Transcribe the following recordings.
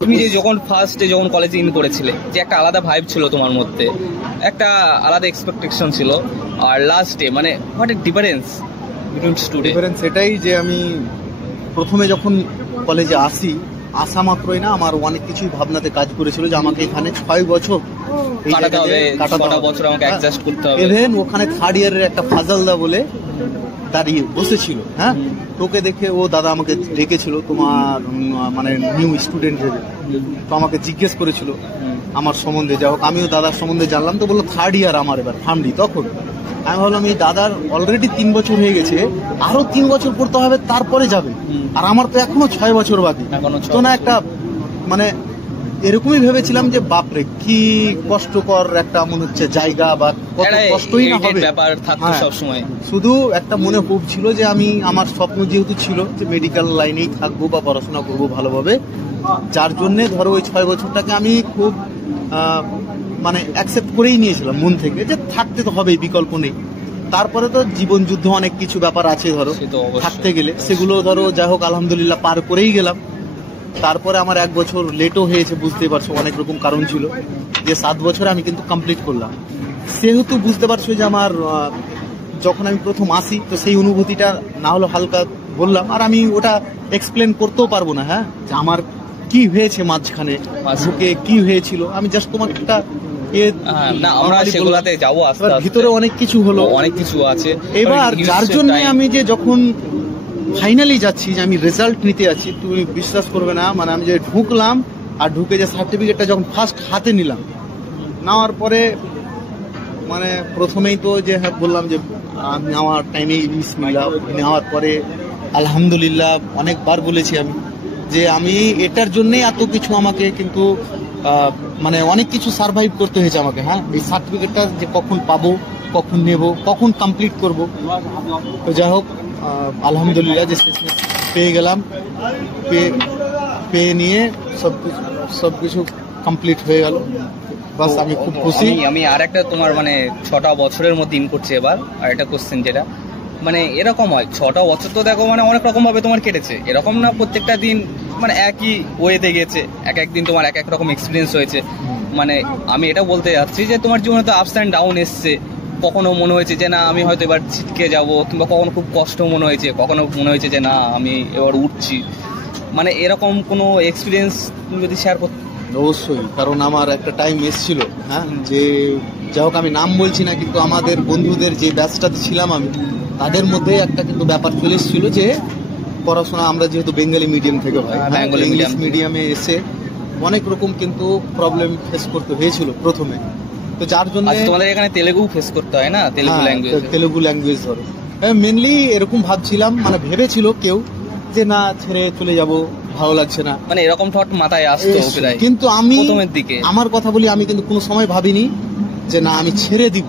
তুমি যে যখন কলেজে ইন করেছিলে, যে একটা আলাদা ভাইব ছিল তোমার মধ্যে, একটা আলাদা এক্সপেকটেশন ছিল, আর লাস্টে মানে what a difference between student. Difference এটাই যে আমি প্রথমে যখন কলেজে আসা মাত্রই না আমার অনেক কিছুই ভাবনাতে কাজ করেছিল যে আমাকে এখানে 6 বছর কাটাতে হবে, 6টা বছর আমাকে অ্যাডজাস্ট করতে হবে। ইভেন ওখানে থার্ড ইয়ারের একটা ফাজালদা বলে দাঁড়িয়ে বসেছিল, হ্যাঁ, তোকে দেখে ও দাদা আমাকে ডেকেছিল তোমার মানে নিউ স্টুডেন্ট ভেবে, তো আমাকে জিজ্ঞেস করেছিল আমার সম্বন্ধে। যাই হোক, আমিও দাদার সম্বন্ধে জানলাম, তো বললো থার্ড ইয়ার আমার এবার ফার্মলি। তখন আমি ভাবলাম এই দাদার অলরেডি 3 বছর হয়ে গেছে, আরো 3 বছর পড়তে হবে, তারপরে যাবে, আর আমার তো এখনো 6 বছর বাকি। তো না একটা মানে এরকমই ভেবেছিলাম যে বাপরে কি কষ্টকর একটা মনে হচ্ছে জায়গা, বা কত কষ্টই না হবে ব্যাপার থাকতো সব সময়। শুধু একটা মনে খুব ছিল যে আমি আমার স্বপ্ন যেহেতু ছিল যে মেডিকেল লাইনেই থাকবো বা পড়াশোনা করবো ভালোভাবে, যার জন্যে ধরো ওই 6 বছরটাকে আমি খুব মানে অ্যাকসেপ্ট করেই নিয়েছিলাম মন থেকে, যে থাকতে তো হবেই, বিকল্প নেই। তারপরে তো জীবন যুদ্ধ অনেক কিছু ব্যাপার আছে ধরো থাকতে গেলে, সেগুলো ধরো যাই হোক আলহামদুলিল্লাহ পার করেই গেলাম। তারপরে আমার 1 বছর লেটও হয়েছে, বুঝতেই পারছো অনেক রকম কারণ ছিল, যে 7 বছরে আমি কিন্তু কমপ্লিট করলাম। সেহেতু বুঝতে পারছো যে আমার যখন আমি প্রথম আসি, তো সেই অনুভূতিটা না হলো হালকা বললাম, আর আমি ওটা এক্সপ্লেন করতেও পারবো না, হ্যাঁ, যে আমার কি হয়েছে মাঝখানে ঢুকে কি হয়েছিল। আমি জাস্ট তোমাকে একটা আমরা সেগুলাতে যাবো আস্তে আস্তে, ভিতরে অনেক কিছু হলো, অনেক কিছু আছে এবার, যার জন্য আমি যে যখন ফাইনালি যাচ্ছি, যে আমি রেজাল্ট নিতে যাচ্ছি, তুমি বিশ্বাস করবে না, মানে আমি যে ঢুকলাম আর ঢুকে যে সার্টিফিকেটটা যখন ফার্স্ট হাতে নিলাম, নেওয়ার পরে মানে প্রথমেই তো যে বললাম যে আমি আমার টাইমে বিসমিল্লাহ নেওয়ার পরে আলহামদুলিল্লাহ অনেকবার বলেছি আমি যে আমি এটার জন্যই এত কিছু আমাকে কিন্তু মানে অনেক কিছু সার্ভাইভ করতে হয়েছে আমাকে, হ্যাঁ, এই সার্টিফিকেটটা যে কখন পাবো, কখন নেব, কখন কমপ্লিট করব। তো যাই হোক আলহামদুলিল্লাহ যে পেয়ে গেলাম, পেয়ে নিয়ে সব কিছু কমপ্লিট হয়ে গেল, বাস আমি খুব খুশি। আমি আর একটা তোমার মানে 6টা বছরের মধ্যে ইন করছি এবার, আর একটা কোশ্চেন যেটা মানে এরকম হয়, 6টা বছর তো দেখো মানে অনেক রকম ভাবে তোমার কেটেছে, এরকম না প্রত্যেকটা দিন মানে একই ওয়েতে গেছে, এক দিন তোমার এক রকম এক্সপিরিয়েন্স হয়েছে। মানে আমি এটা বলতে যাচ্ছি যে তোমার জীবনে তো আপস অ্যান্ড ডাউন এসছে, কখনো মনে হয়েছে যে না আমি হয়তো এবার ছিটকে যাব, কিংবা কখনো খুব কষ্ট মনে হয়েছে, কখনো মনে হয়েছে যে না আমি এবার উঠছি। মানে এরকম কোনো এক্সপিরিয়েন্স তুমি যদি শেয়ার করতে। অবশ্যই, কারণ আমার একটা টাইম এসেছিল, হ্যাঁ, যে যাই হোক আমি নাম বলছি না, কিন্তু আমাদের বন্ধুদের যে ব্যাচটাতে ছিলাম আমি, তাদের মধ্যে একটা কিন্তু ব্যাপার চলে এসেছিল যে পড়াশোনা, আমরা যেহেতু বেঙ্গলি মিডিয়াম থেকে হয়, ইংলিশ মিডিয়ামে এসে অনেক রকম কিন্তু প্রবলেম ফেস করতে হয়েছিল প্রথমে। তো যার জন্য তোমাদের এখানে তেলেগু ফেস করতে হয় না, তেলেগু ল্যাঙ্গুয়েজ ধরো মেনলি এরকম ভাবছিলাম, মানে ভেবেছিল কেউ যে না ছেড়ে চলে যাব, ভালো লাগছে না, মানে এরকম থট মাথায় আসতো, কিন্তু আমি প্রথমের দিকে আমার কথা বলি, আমি কিন্তু কোনো সময় ভাবিনি যে না আমি ছেড়ে দিব,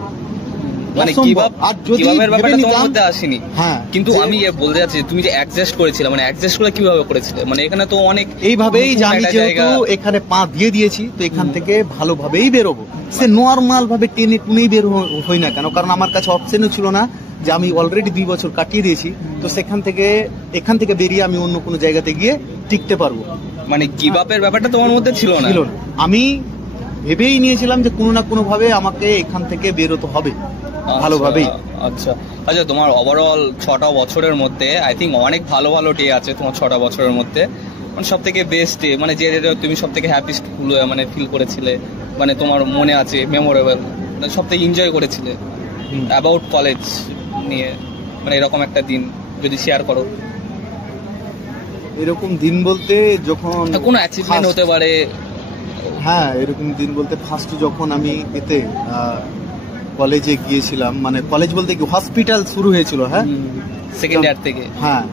মানে কিভাবে ব্যাপারটা তোমার মধ্যে আসেনি। হ্যাঁ, কিন্তু আমি বলতে যাচ্ছি তুমি যে অ্যাডজাস্ট করেছিলে, মানে অ্যাডজাস্ট করে কিভাবে করেছিলে, মানে এখানে তো অনেক এইভাবেই যে আমি যেহেতু এখানে পা দিয়ে দিয়েছি, তো এখান থেকে ভালোভাবেই বেরোবো, সে নর্মাল ভাবে টেনে টুনেই বের হই না কেন, কারণ আমার কাছে অপশনও ছিল না, যে আমি অলরেডি 2 বছর কাটিয়ে দিয়েছি, তো এখান থেকে বেরিয়ে আমি অন্য কোনো জায়গাতে গিয়ে টিকতে পারবো। মানে গিভ আপের ব্যাপারটা তোমার মধ্যে ছিল না। আমি ভেবেই নিয়েছিলাম যে কোনো না কোনো ভাবে আমাকে এখান থেকে বেরোতে হবে ভালোভাবেই। আচ্ছা, তোমার ওভারঅল 6টা বছরের মধ্যে আই থিঙ্ক অনেক ভালো ভালো ডে আছে তোমার 6টা বছরের মধ্যে, মানে সব থেকে বেস্ট ডে, মানে যে তুমি সব থেকে হ্যাপিস্ট মানে ফিল করেছিলে, মানে তোমার মনে আছে মেমোরেবল, সব থেকে এনজয় করেছিলে অ্যাবাউট কলেজ নিয়ে, মানে এরকম একটা দিন যদি শেয়ার করো। এরকম দিন বলতে যখন কোনো অ্যাচিভমেন্ট হতে পারে। হ্যাঁ, এরকম দিন বলতে ফার্স্ট যখন আমি এতে কলেজে গিয়েছিলাম, মানে কলেজ বলতে কি হসপিটাল শুরু হয়েছিল, হ্যাঁ, সেকেন্ড ইয়ার থেকে, হ্যাঁ,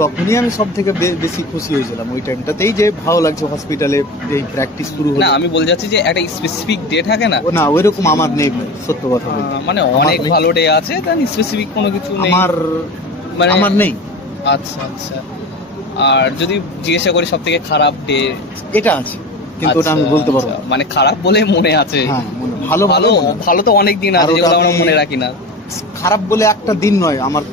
তখনই আমি সব থেকে বেশি খুশি হয়েছিলাম ওই টাইমটাতেই, যে ভালো লাগছে হসপিটালে এই প্র্যাকটিস শুরু হলো। না আমি বলতে যাচ্ছি যে একটা স্পেসিফিক ডে থাকে না, না ওইরকম আমার নেই, সত্য কথা বলতে, মানে অনেক ভালো ডে আছে, তার স্পেসিফিক কোনো কিছু নেই আমার নেই। আচ্ছা, আর যদি জিজ্ঞাসা করি সব থেকে খারাপ ডে, এটা আছে, কিন্তু ওটা আমি বলতে পারবো, মানে খারাপ বলে মনে আছে। ভালো ভালো ভালো তো অনেক দিন আছে যেগুলো আমরা মনে রাখি না। খারাপ বলে একটা দিন নয়, আমার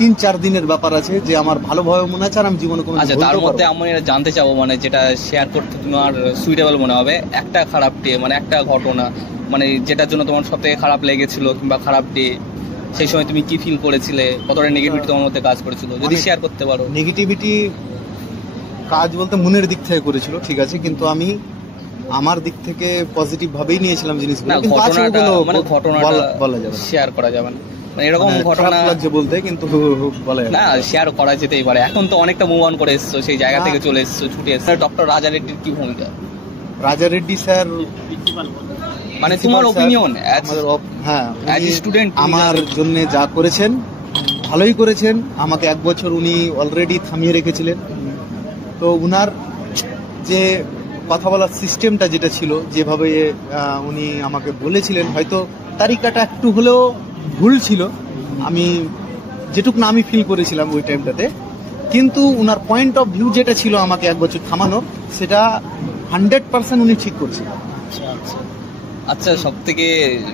3-4 দিনের ব্যাপার আছে যে আমার ভালোভাবে মনে আছে, আর আমি জীবনে কোনো আচ্ছা, তার মধ্যে আমি এটা জানতে চাবো, মানে যেটা শেয়ার করতে তোমার সুইটেবল মনে হবে, একটা খারাপ ডে, মানে একটা ঘটনা, মানে যেটার জন্য তোমার সব থেকে খারাপ লেগেছিল কিংবা খারাপ ডে, সেই সময় তুমি কি ফিল করেছিলে, কতটা নেগেটিভিটি তোমার মধ্যে কাজ করেছিল, যদি শেয়ার করতে পারো। নেগেটিভিটি কাজ বলতে মনের দিক থেকে করেছিল, ঠিক আছে, কিন্তু আমি আমার দিক থেকে পজিটিভ ভাবেই নিয়েছিলাম জিনিসগুলো, কিন্তু আছে ওগুলো মানে ঘটনাটা বলা যাবে না, শেয়ার করা যাবে না, মানে এরকম ঘটনা খারাপ লাগছে বলতে, কিন্তু বলা যাবে না, শেয়ার করা যেতেই পারে। এখন তো অনেকটা মুভ অন করে এসছো, সেই জায়গা থেকে চলে এসছো, ছুটে এসছো। ডক্টর রাজা রেড্ডির কি ভূমিকা? রাজা রেড্ডি স্যার, মানে তোমার ওপিনিয়ন হ্যাঁ, অ্যাজ স্টুডেন্ট আমার জন্য যা করেছেন ভালোই করেছেন। আমাকে 1 বছর উনি অলরেডি থামিয়ে রেখেছিলেন। তো উনার যে কথা বলার সিস্টেমটা যেটা ছিল, যেভাবে উনি আমাকে বলেছিলেন, হয়তো তারিকাটা একটু হলেও ভুল ছিল, আমি যেটুকু না আমি ফিল করেছিলাম ওই টাইমটাতে, কিন্তু উনার পয়েন্ট অফ ভিউ যেটা ছিল আমাকে 1 বছর থামানো, সেটা 100% উনি ঠিক করছেন। আচ্ছা, সব থেকে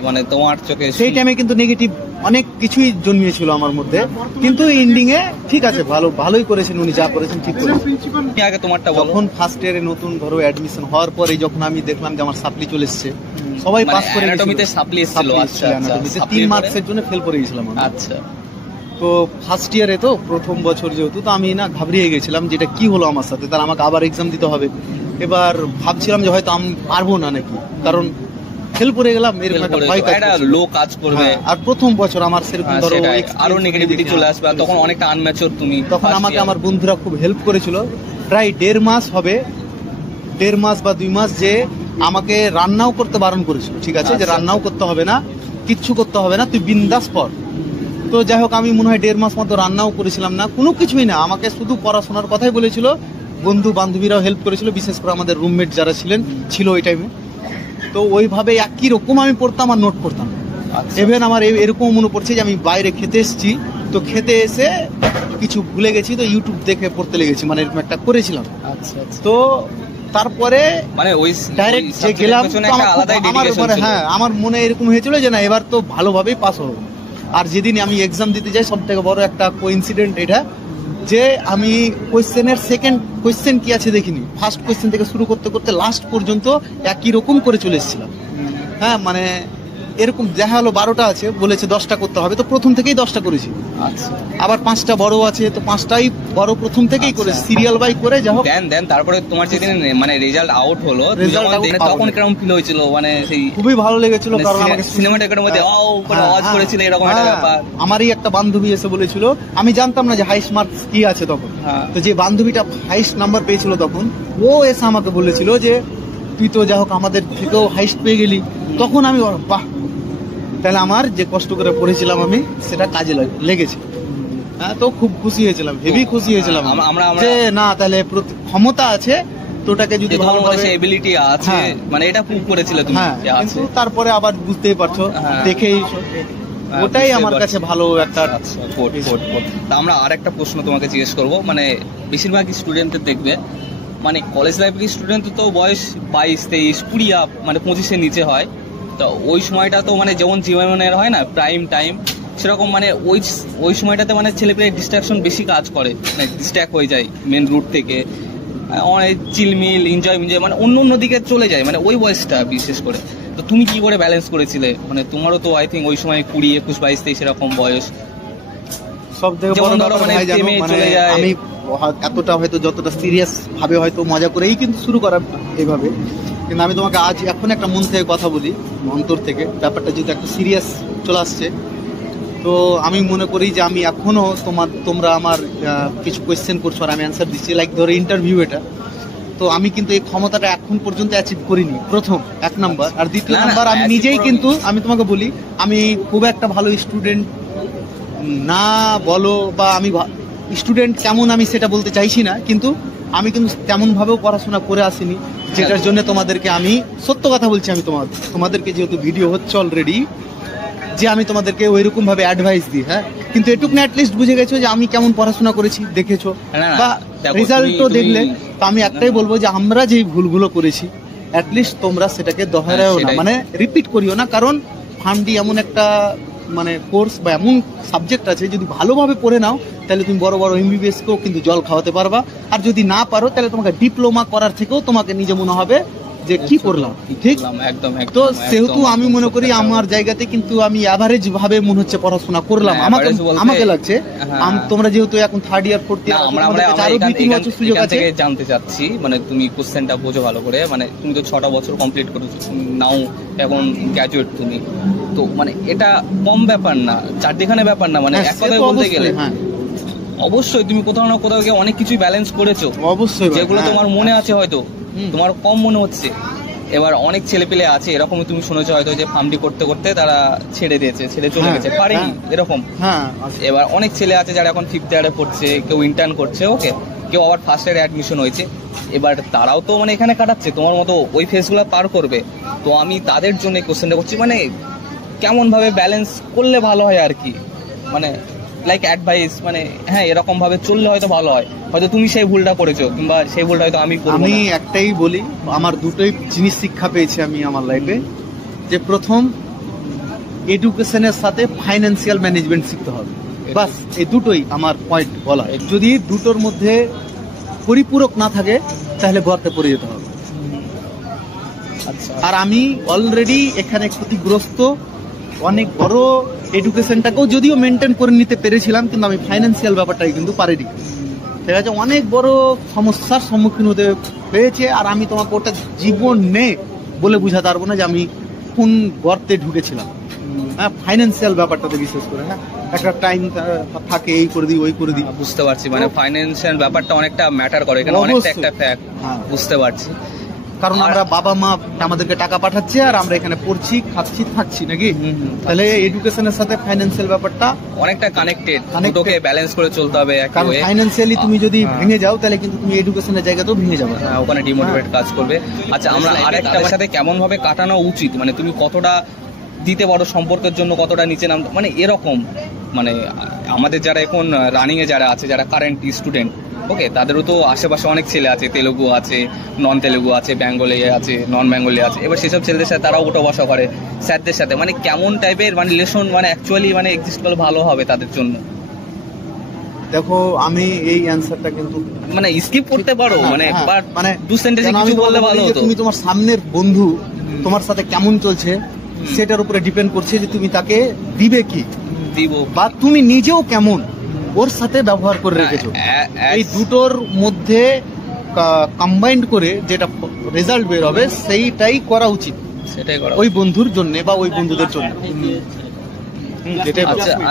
মানে তোমার চোখে সেই টাইমে কিন্তু নেগেটিভ অনেক কিছুই জন্মিয়েছিল আমার মধ্যে, কিন্তু এন্ডিং এ ঠিক আছে, ভালোই করেছেন উনি, যা করেছেন ঠিক করেছেন। আগে তোমারটা বলো। যখন ফার্স্ট ইয়ারে নতুন ধরো অ্যাডমিশন হওয়ার পরে যখন আমি দেখলাম যে আমার সাপ্লি চলে এসেছে, সবাই পাস করে অ্যানাটমিতে সাপ্লি ছিল। আচ্ছা, 3 মার্কসের জন্য ফেল করে গেছিলাম আমি। আচ্ছা, তো ফার্স্ট ইয়ারে তো প্রথম বছর যেহেতু, তো আমি না ঘাবড়িয়ে গেছিলাম যেটা কি হলো আমার সাথে, তার আমাকে আবার এক্সাম দিতে হবে। এবার ভাবছিলাম যে হয়তো আমি পারবো না নাকি, কারণ ফেল করে গেলাম, এরকম একটা ভয় কাজ করবে। আর প্রথম বছর আমার সেরকম ধরো আরো নেগেটিভিটি চলে আসবে, তখন অনেকটা আনম্যাচিওর তুমি। তখন আমাকে আমার বন্ধুরা খুব হেল্প করেছিল, প্রায় 1.5 মাস হবে, 1.5 মাস বা 2 মাস, যে আমাকে রান্নাও করতে বারণ করেছিল, ঠিক আছে, যে রান্নাও করতে হবে না, কিচ্ছু করতে হবে না, তুই বিন্দাস পড়। তো যাই হোক, আমি মনে হয় 1.5 মাস মতো রান্নাও করেছিলাম না, কোনো কিছুই না, আমাকে শুধু পড়াশোনার কথাই বলেছিল। বন্ধু বান্ধবীরাও হেল্প করেছিল, বিশেষ করে আমাদের রুমমেট যারা ছিল ওই টাইমে। তো ওইভাবে একই রকম আমি পড়তাম আর নোট করতাম। ইভেন আমার এরকম মনে পড়ছে যে আমি বাইরে খেতে এসেছি, তো খেতে এসে কিছু ভুলে গেছি, তো ইউটিউব দেখে পড়তে লেগেছি, মানে এরকম একটা করেছিলাম। তো তারপরে মানে ওই ডাইরেক্ট যে গেলাম, আমার মনে এরকম হয়েছিল যে না, এবার তো ভালোভাবেই পাস হবো। আর যেদিন আমি এক্সাম দিতে যাই, সব থেকে বড় একটা কোইন্সিডেন্ট এটা, যে আমি কোয়েশ্চেনের সেকেন্ড কোয়েশ্চেন কি আছে দেখিনি, ফার্স্ট কোয়েশ্চেন থেকে শুরু করতে করতে লাস্ট পর্যন্ত একই রকম করে চলে এসেছিলাম। হ্যাঁ, মানে এরকম দেখা হলো 12টা আছে, বলেছে 10টা করতে হবে, তো প্রথম থেকেই 10টা করেছি। আচ্ছা, আবার 5টা বড় আছে, তো 5টাই বড় প্রথম থেকেই করেছি, সিরিয়াল বাই করে। যা হোক, দেন তারপরে তোমার যেদিন মানে রেজাল্ট আউট হলো, তখন কিরকম ফিল হয়েছিল? মানে সেই খুবই ভালো লেগেছিল, কারণ আমাকে সিনেমাটার মধ্যে আওয়াজ করেছিল, এরকম একটা ব্যাপার। আমারই একটা বান্ধবী এসে বলেছিল, আমি জানতাম না যে হাইস্ট মার্কস কি আছে তখন, তো যে বান্ধবীটা হাইস্ট নাম্বার পেয়েছিল তখন, ও এসে আমাকে বলেছিল যে তুই তো যা হোক আমাদের থেকেও হাইস্ট পেয়ে গেলি। তখন আমি বাহ, তাহলে আমার যে কষ্ট করে পড়েছিলাম আমি, সেটা কাজে লেগেছে। হ্যাঁ, তো খুব খুশি হয়েছিলাম, হেভি খুশি হয়েছিলাম যে না, তাহলে ক্ষমতা আছে, তো ওটাকে যদি ভালোভাবে এবিলিটি আছে, মানে এটা প্রুভ করেছিলে তুমি। কিন্তু তারপরে আবার বুঝতেই পারছো, দেখেই ওটাই আমার কাছে ভালো একটা। আমরা আর একটা প্রশ্ন তোমাকে জিজ্ঞেস করবো, মানে বেশিরভাগ স্টুডেন্টদের দেখবে, মানে কলেজ লাইফের স্টুডেন্ট তো বয়স 22, 23, 20 আপ, মানে 25-এর নিচে হয়। তো ওই সময়টা তো মানে যেমন জীবনের হয় না প্রাইম টাইম, সেরকম মানে ওই সময়টাতে মানে ছেলেপেলে ডিস্ট্রাকশন বেশি কাজ করে, মানে ডিস্ট্র্যাক্ট হয়ে যায় মেন রুট থেকে, অনেক চিলমিল এনজয় মানে অন্য দিকে চলে যায়, মানে ওই বয়সটা বিশেষ করে। তো তুমি কি করে ব্যালেন্স করেছিলে? মানে তোমারও তো আই থিঙ্ক ওই সময় 20, 21, 22, 23 এরকম বয়স। সব থেকে বড় ব্যাপার ভাই জানো, মানে আমি এতটা হয়তো যতটা সিরিয়াস ভাবে হয়তো মজা করেই কিন্তু শুরু করা এইভাবে, কিন্তু আমি তোমাকে আজ এখন একটা মন থেকে কথা বলি, অন্তর থেকে, ব্যাপারটা যেহেতু একটা সিরিয়াস চলে আসছে, তো আমি মনে করি যে আমি এখনো তোমরা আমার কিছু কোয়েশ্চেন করছো আর আমি অ্যান্সার দিচ্ছি, লাইক ধরো ইন্টারভিউ এটা, তো আমি কিন্তু এই ক্ষমতাটা এখন পর্যন্ত অ্যাচিভ করিনি, প্রথম 1 নাম্বার। আর দ্বিতীয় নাম্বার, আমি নিজেই কিন্তু, আমি তোমাকে বলি, আমি খুব একটা ভালো স্টুডেন্ট না বলো, বা আমি স্টুডেন্ট কেমন আমি সেটা বলতে চাইছি না, কিন্তু আমি কিন্তু তেমন ভাবেও পড়াশোনা করে আসিনি, যেটার জন্য তোমাদেরকে আমি সত্য কথা বলছি, আমি তোমাদেরকে যেহেতু ভিডিও হচ্ছে অলরেডি, যে আমি তোমাদেরকে ওইরকম ভাবে অ্যাডভাইস দিই। হ্যাঁ, কিন্তু এটুকু না অ্যাটলিস্ট বুঝে গেছো যে আমি কেমন পড়াশোনা করেছি, দেখেছো, বা রেজাল্টও দেখলে। তো আমি একটাই বলবো যে আমরা যেই ভুলগুলো করেছি, অ্যাটলিস্ট তোমরা সেটাকে দোহরাও না, মানে রিপিট করিও না, কারণ ফান্ডি এমন একটা মানে কোর্স বা এমন সাবজেক্ট আছে, যদি ভালোভাবে পড়ে নাও তাহলে তুমি বড় বড় MBBS কেও কিন্তু জল খাওয়াতে পারবা। আর যদি না পারো তাহলে তোমাকে ডিপ্লোমা করার থেকেও তোমাকে নিজে মনে হবে যে কি করলাম, ঠিক। একদম তো সেহেতু আমি মনে করি আমার জায়গাতে কিন্তু আমি অ্যাভারেজ ভাবে মনে হচ্ছে পড়াশোনা করলাম, আমাকে লাগছে। তোমরা যেহেতু এখন 3rd ইয়ার 4th ইয়ার, আমরা আরো 2-3 বছর সুযোগ আছে। জানতে চাচ্ছি মানে তুমি কোশ্চেনটা বোঝো ভালো করে, মানে তুমি তো 6টা বছর কমপ্লিট করেছো, নাও এখন গ্র্যাজুয়েট তুমি, তো মানে এটা কম ব্যাপার না, চারদিখানে ব্যাপার না, মানে এক কথায় বলতে গেলে অবশ্যই তুমি কোথাও না কোথাও গিয়ে অনেক কিছুই ব্যালেন্স করেছো, অবশ্যই, যেগুলো তোমার মনে আছে হয়তো তোমার কম মনে হচ্ছে। এবার অনেক ছেলে পেলে আছে এরকমই, তুমি শুনেছো হয়তো যে ফার্মডি করতে করতে তারা ছেড়ে চলে গেছে, পারেনি এরকম। এবার অনেক ছেলে আছে যারা এখন 5th ইয়ারে পড়ছে, কেউ ইন্টার্ন করছে, ওকে, কেউ আবার 1st ইয়ারে অ্যাডমিশন হয়েছে। এবার তারাও তো মানে এখানে কাটাচ্ছে, তোমার মতো ওই ফেজগুলো পার করবে। তো আমি তাদের জন্য কোশ্চেনটা করছি, মানে কেমন ভাবে ব্যালেন্স করলে ভালো হয় আর কি, মানে লাইক অ্যাডভাইস, মানে হ্যাঁ এরকম ভাবে চললে হয়তো ভালো হয়। হয়তো তুমি সেই ভুলটা করেছো, কিংবা সেই ভুলটা হয়তো আমি করব না। আমি একটাই বলি, আমার দুটোই জিনিস শিক্ষা পেয়েছি আমি আমার লাইফে, যে প্রথম এডুকেশনের সাথে ফাইন্যান্সিয়াল ম্যানেজমেন্ট শিখতে হবে, বাস এই দুটোই আমার পয়েন্ট বলা। যদি দুটোর মধ্যে পরিপূরক না থাকে তাহলে গর্তে পড়ে যেতে হবে। আর আমি অলরেডি এখানে ক্ষতিগ্রস্ত, অনেক বড় এডুকেশনটাকেও যদিও মেনটেন করে নিতে পেরেছিলাম, কিন্তু আমি ফাইন্যান্সিয়াল ব্যাপারটাই কিন্তু পারিনি, ঠিক আছে। অনেক বড় সমস্যার সম্মুখীন হতে হয়েছে, আর আমি তোমাকে ওটা জীবনে বলে বুঝাতে পারবো না যে আমি কোন গর্তে ঢুকেছিলাম। হ্যাঁ, ফাইন্যান্সিয়াল ব্যাপারটাতে বিশেষ করে, হ্যাঁ একটা টাইম থাকে, এই করে দিই ওই করে দিই, বুঝতে পারছি, মানে ফাইন্যান্সিয়াল ব্যাপারটা অনেকটা ম্যাটার করে এখানে, অনেকটা একটা ফ্যাক্ট, বুঝতে পারছি। কারণ আমরা বাবা মা আমাদেরকে টাকা পাঠাচ্ছে আর আমরা এখানে পড়ছি, খাচ্ছি, থাকছি নাকি, তাহলে এডুকেশনের সাথে ফাইন্যান্সিয়াল ব্যাপারটা অনেকটা কানেক্টেড, দুটোকে ব্যালেন্স করে চলতে হবে। কারণ ফাইন্যান্সিয়ালি তুমি যদি ভেঙে যাও তাহলে কিন্তু তুমি এডুকেশনের জায়গাতেও ভেঙে যাবে, ওখানে ডিমোটিভেট কাজ করবে। আচ্ছা, আমরা আরেকটা সাথে কেমন ভাবে কাটানো উচিত, মানে তুমি কতটা দিতে পারো সম্পর্কের জন্য, কতটা নিচে নাম, মানে এরকম, মানে আমাদের যারা এখন রানিং এ যারা আছে, যারা কারেন্ট স্টুডেন্ট, ওকে, তাদেরও তো আশেপাশে অনেক ছেলে আছে, তেলেগু আছে, নন তেলেগু আছে, বেঙ্গলি আছে, নন বেঙ্গলি আছে। এবার সেসব ছেলেদের সাথে তারাও উঠা বসা করে স্যারদের সাথে, মানে কেমন টাইপের মানে রিলেশন মানে অ্যাকচুয়ালি মানে এক্সিস্ট করলে ভালো হবে তাদের জন্য? দেখো, আমি এই অ্যানসারটা কিন্তু মানে স্কিপ করতে পারো, মানে 2 সেন্টেন্সে কিছু বললে ভালো হতো। তুমি তোমার সামনের বন্ধু তোমার সাথে কেমন চলছে সেটার উপরে ডিপেন্ড করছে যে তুমি তাকে দিবে কি, বা তুমি নিজেও কেমন ওর সাথে ব্যবহার করে রেখেছো। এই দুটোর মধ্যে কম্বাইন্ড করে যেটা রেজাল্ট বের হবে সেইটাই করা উচিত, সেটাই করা ওই বন্ধুর জন্য বা ওই বন্ধুদের জন্য।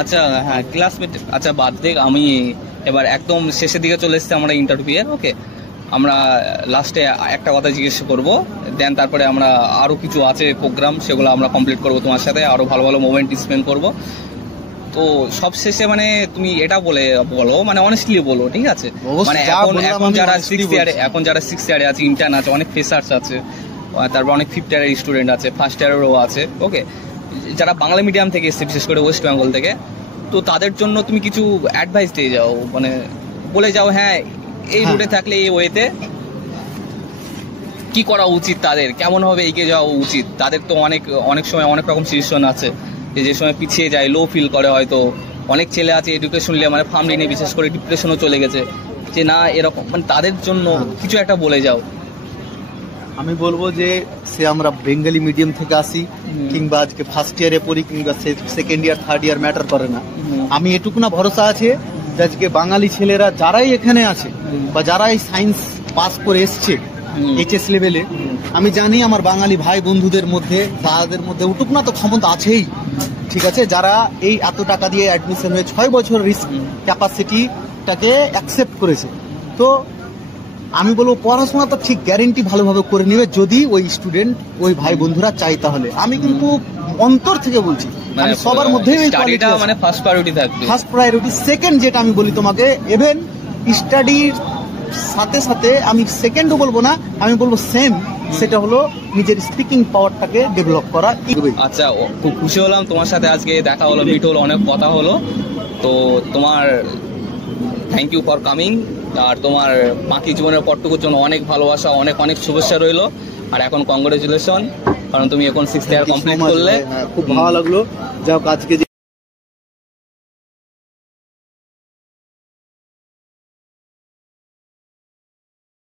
আচ্ছা হ্যাঁ, ক্লাসমেট, আচ্ছা বাদ দেখ, আমি এবার একদম শেষের দিকে চলে এসেছি আমরা ইন্টারভিউ এর, ওকে। আমরা লাস্টে একটা কথা জিজ্ঞেস করবো, দেন তারপরে আমরা আরো কিছু আছে প্রোগ্রাম, সেগুলো আমরা কমপ্লিট করবো তোমার সাথে, আরো ভালো ভালো মোমেন্ট স্পেন্ড করবো। তো সবশেষে মানে তুমি এটা বলো, মানে অনেস্টলি বলো, ঠিক আছে? মানে এখন যারা 6th ইয়ারে আছে, ইন্টার্ন আছে, অনেক ফ্রেশার্স আছে, তারপর অনেক 5th ইয়ারের স্টুডেন্ট আছে, 1st ইয়ারেরও আছে, ওকে, যারা বাংলা মিডিয়াম থেকে এসছে, বিশেষ করে ওয়েস্ট বেঙ্গল থেকে, তো তাদের জন্য তুমি কিছু অ্যাডভাইস দিয়ে যাও, মানে বলে যাও হ্যাঁ এই রুটে থাকলে এই ওয়েতে কি করা উচিত, তাদের কেমন ভাবে এগিয়ে যাওয়া উচিত। তাদের তো অনেক সময় অনেক রকম সিচুয়েশন আছে, যে সময় পিছিয়ে যায়, লো ফিল করে, হয়তো অনেক ছেলে আছে এডুকেশন নিয়ে মানে ফার্ম নিয়ে বিশেষ করে ডিপ্রেশনও চলে গেছে, যে না এরকম, মানে তাদের জন্য কিছু একটা বলে যাও। আমি বলবো যে সে আমরা বেঙ্গলি মিডিয়াম থেকে আসি, কিংবা আজকে 1st ইয়ারে পড়ি, কিংবা 2nd ইয়ার 3rd ইয়ার ম্যাটার করে না। আমি এটুকু না ভরসা আছে যে আজকে বাঙালি ছেলেরা যারাই এখানে আছে বা যারাই সায়েন্স পাস করে এসছে HS লেভেলে, আমি জানি আমার বাঙালি ভাই বন্ধুদের মধ্যে তাদের মধ্যে উঠুক না তো ক্ষমতা আছেই, ঠিক আছে, যারা এই এত টাকা দিয়ে অ্যাডমিশন হয়ে 6 বছর রিস্ক ক্যাপাসিটিটাকে অ্যাকসেপ্ট করেছে। তো আমি বলবো পড়াশোনা তো ঠিক গ্যারেন্টি ভালোভাবে করে নেবে, যদি ওই স্টুডেন্ট ওই ভাই বন্ধুরা চাই তাহলে। আমি কিন্তু অন্তর থেকে বলছি, আমি সবার মধ্যেই স্টাডিটা মানে ফার্স্ট প্রায়োরিটি থাকবে, ফার্স্ট প্রায়োরিটি। সেকেন্ড যেটা আমি বলি তোমাকে, ইভেন স্টাডির সাথে সাথে আমি সেকেন্ডও বলবো না, আমি বলবো সেম, সেটা হলো নিজের স্পিকিং পাওয়ারটাকে ডেভেলপ করা। আচ্ছা, খুব খুশি হলাম তোমার সাথে আজকে দেখা হলো, মিট হলো, অনেক কথা হলো। তো তোমার থ্যাংক ইউ ফর কামিং, আর তোমার বাকি জীবনের পরটুকুর জন্য অনেক ভালোবাসা, অনেক শুভেচ্ছা রইলো। আর এখন কংগ্রেচুলেশন, কারণ তুমি এখন 6th ইয়ার কমপ্লিট করলে। খুব ভালো লাগলো, যাও আজকে